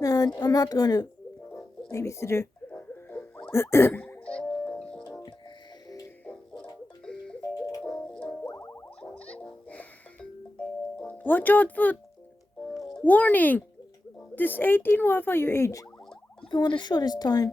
No, I'm not going to babysitter. Watch out for warning! This 18 Wi-Fi your age. If you want to show this time.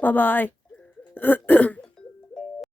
Bye bye.